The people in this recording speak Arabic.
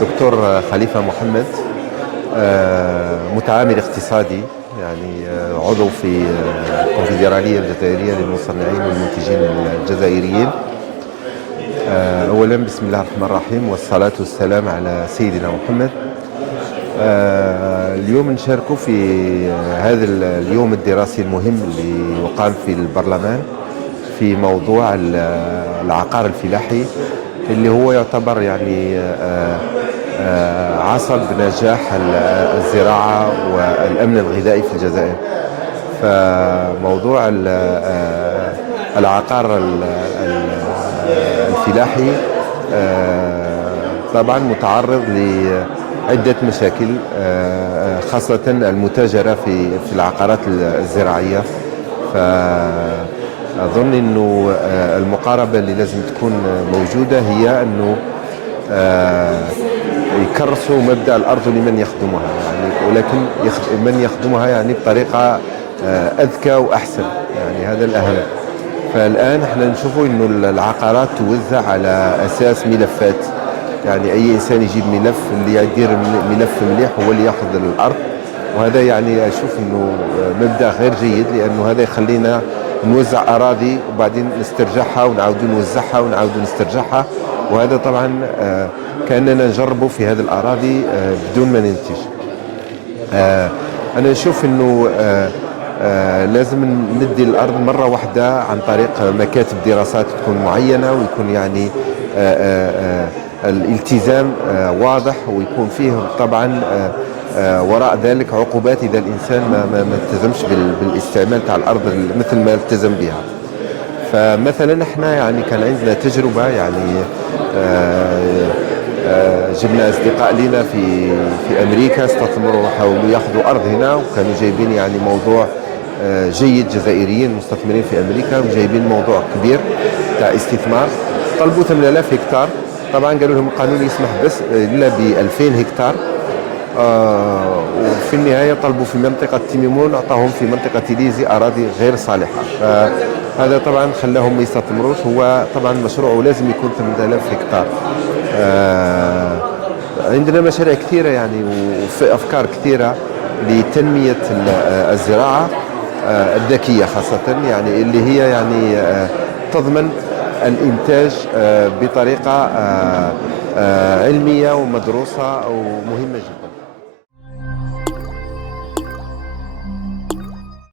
دكتور خليفة محمد، متعامل اقتصادي، يعني عضو في الكونفدرالية الجزائرية للمصنعين والمنتجين الجزائريين. أولا بسم الله الرحمن الرحيم، والصلاة والسلام على سيدنا محمد. اليوم نشارك في هذا اليوم الدراسي المهم اللي يقام في البرلمان في موضوع العقار الفلاحي، اللي هو يعتبر يعني عصب نجاح الزراعة والأمن الغذائي في الجزائر. فموضوع العقار الفلاحي طبعا متعرض لعدة مشاكل، خاصة المتاجرة في العقارات الزراعية. فأظن أنه المقاربة اللي لازم تكون موجودة هي أنه يكرسوا مبدأ الأرض لمن يخدمها، يعني ولكن من يخدمها يعني بطريقة أذكى وأحسن، يعني هذا الأهم. فالآن احنا نشوفوا انه العقارات توزع على اساس ملفات، يعني اي انسان يجيب ملف، اللي يدير ملف مليح هو اللي ياخذ الارض. وهذا يعني اشوف انه مبدأ غير جيد، لانه هذا يخلينا نوزع اراضي وبعدين نسترجعها ونعاودوا نوزعها ونعاودوا نسترجعها، وهذا طبعا كاننا نجربوا في هذه الاراضي بدون ما ننتج. انا نشوف انه لازم ندي الأرض مرة واحدة عن طريق مكاتب دراسات تكون معينة، ويكون يعني الالتزام واضح، ويكون فيه طبعا وراء ذلك عقوبات إذا الإنسان ما التزمش بالاستعمال تاع الأرض مثل ما التزم بها. فمثلا احنا يعني كان عندنا تجربة، يعني جبنا أصدقاء لنا في أمريكا استثمروا وحاولوا ياخذوا أرض هنا، وكانوا جايبين يعني موضوع جيد، جزائريين مستثمرين في أمريكا وجايبين موضوع كبير تاع استثمار. طلبوا 8000 هكتار، طبعا قالوا لهم القانون يسمح بس إلا ب 2000 هكتار. وفي النهاية طلبوا في منطقة تيميمون، أعطاهم في منطقة تيليزي أراضي غير صالحة. فهذا طبعا خلاهم ما يستثمروش. هو طبعا مشروعه لازم يكون 8000 هكتار. عندنا مشاريع كثيرة يعني وفي أفكار كثيرة لتنمية الزراعة الذكية، خاصة يعني اللي هي يعني تضمن الإنتاج بطريقة علمية ومدروسة ومهمة جدا.